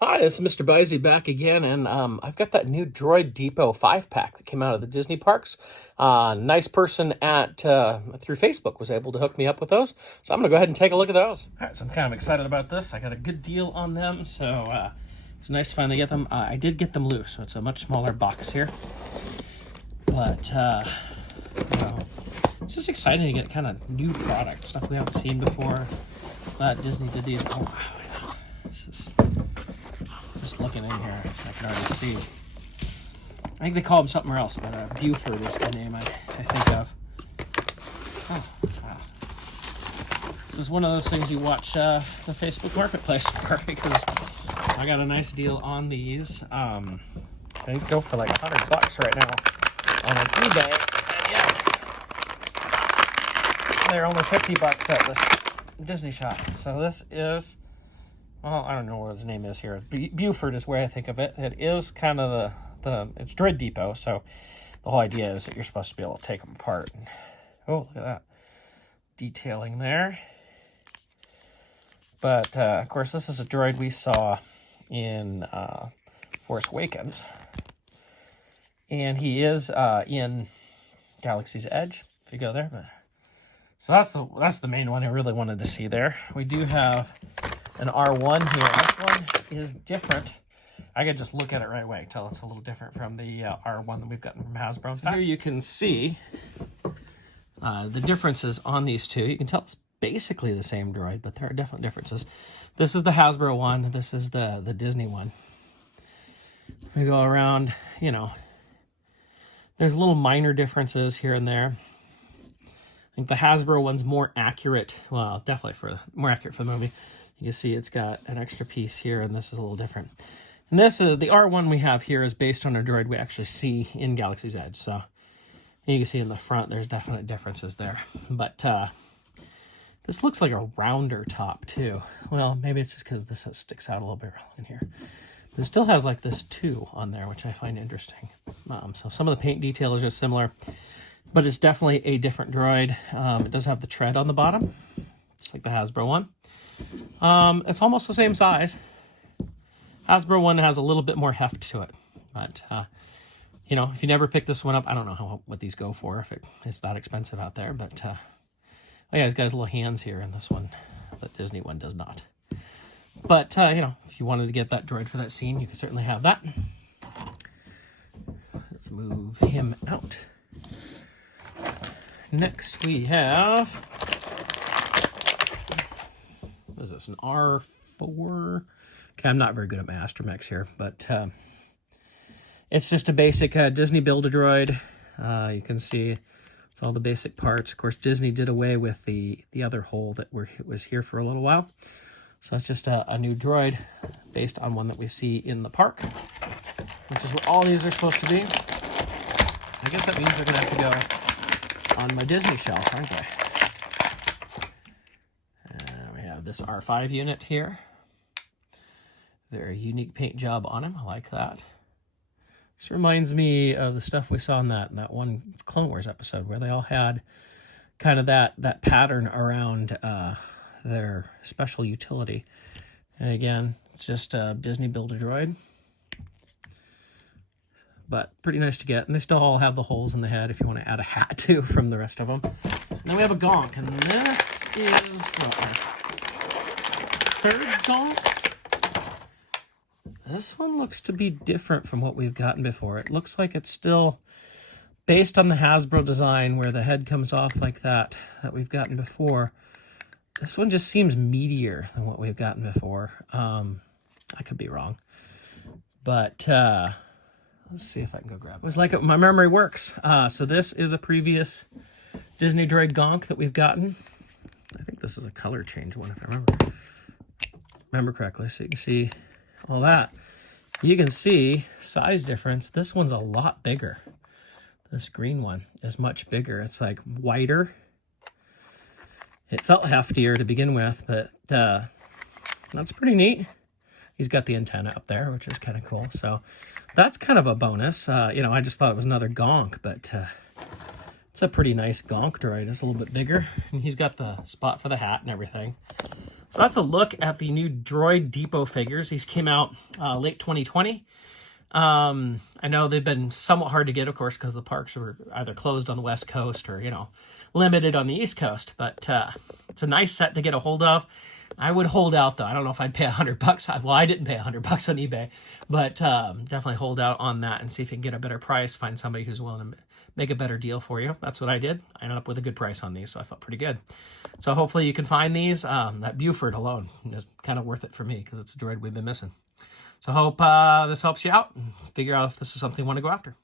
Hi, it's MrByZ back again, and I've got that new Droid Depot 5-pack that came out of the Disney parks. Nice person at through Facebook was able to hook me up with those, so I'm going to go ahead and take a look at those. All right, so I'm kind of excited about this. I got a good deal on them, so it's nice to finally get them. I did get them loose, so it's a much smaller box here. But, you know, it's just exciting to get kind of new product, stuff we haven't seen before. Disney did these. Oh, wow, this is... Just looking in here, I can already see. I think they call them something else, but Buford is the name I think of. Oh, wow. This is one of those things you watch the Facebook Marketplace for, because I got a nice deal on these. These go for like $100 right now on eBay, and yet they're only $50 at this Disney shop. So this is... Well, I don't know what his name is here. Buford is where I think of it. It is kind of it's Droid Depot, so the whole idea is that you're supposed to be able to take them apart. Oh, look at that. Detailing there. But, of course, this is a droid we saw in Force Awakens. And he is in Galaxy's Edge, if you go there. But, so that's the main one I really wanted to see there. We do have an R1 here. This one is different. I could just look at it right away and tell it's a little different from the R1 that we've gotten from Hasbro. So here you can see the differences on these two. You can tell it's basically the same droid, but there are definite differences. This is the Hasbro one. This is the Disney one. We go around, you know, there's little minor differences here and there. I think the Hasbro one's more accurate. Well, definitely more accurate for the movie. You can see it's got an extra piece here, and this is a little different. And this, the R1 we have here is based on a droid we actually see in Galaxy's Edge. So you can see in the front, there's definite differences there. But this looks like a rounder top too. Well, maybe it's just because this sticks out a little bit in here. But it still has like this 2 on there, which I find interesting. So some of the paint detail is just similar, but it's definitely a different droid. It does have the tread on the bottom, just like the Hasbro one. It's almost the same size. Hasbro one has a little bit more heft to it, but you know, if you never pick this one up, I don't know what these go for, if it's that expensive out there, but oh yeah, it's got his little hands here, and this one, the Disney one, does not. But you know, if you wanted to get that droid for that scene, you can certainly have that. Let's move him out. Next we have, what is this, an R4? Okay, I'm not very good at my astromechs here, but it's just a basic Disney Build-A-Droid. You can see it's all the basic parts. Of course, Disney did away with the other hole that was here for a little while. So it's just a new droid based on one that we see in the park, which is what all these are supposed to be. I guess that means they're going to have to go on my Disney shelf, aren't they? We have this R5 unit here. Very unique paint job on him. I like that. This reminds me of the stuff we saw in that one Clone Wars episode where they all had kind of that pattern around their special utility. And again, it's just a Disney Build-A-Droid. But pretty nice to get. And they still all have the holes in the head if you want to add a hat too from the rest of them. And then we have a Gonk. And this is our third Gonk. This one looks to be different from what we've gotten before. It looks like it's still based on the Hasbro design where the head comes off like that we've gotten before. This one just seems meatier than what we've gotten before. I could be wrong. But let's see if I can go grab it. It was like my memory works. So this is a previous Disney Droid Gonk that we've gotten. I think this is a color change one if I remember correctly. So you can see all that. You can see size difference. This one's a lot bigger. This green one is much bigger. It's like wider. It felt heftier to begin with, but that's pretty neat. He's got the antenna up there, which is kind of cool. So that's kind of a bonus. You know, I just thought it was another Gonk, but It's a pretty nice gonk droid. It's a little bit bigger, and he's got the spot for the hat and everything. So that's a look at the new Droid Depot figures. These came out late 2020. I know they've been somewhat hard to get, of course, because the parks were either closed on the West Coast or, you know, limited on the East Coast. But it's a nice set to get a hold of. I would hold out, though. I don't know if I'd pay $100. Well, I didn't pay $100 on eBay, but definitely hold out on that and see if you can get a better price. Find somebody who's willing to make a better deal for you. That's what I did. I ended up with a good price on these, so I felt pretty good. So hopefully you can find these. That Buford alone is kind of worth it for me because it's a droid we've been missing. So hope this helps you out. Figure out if this is something you want to go after.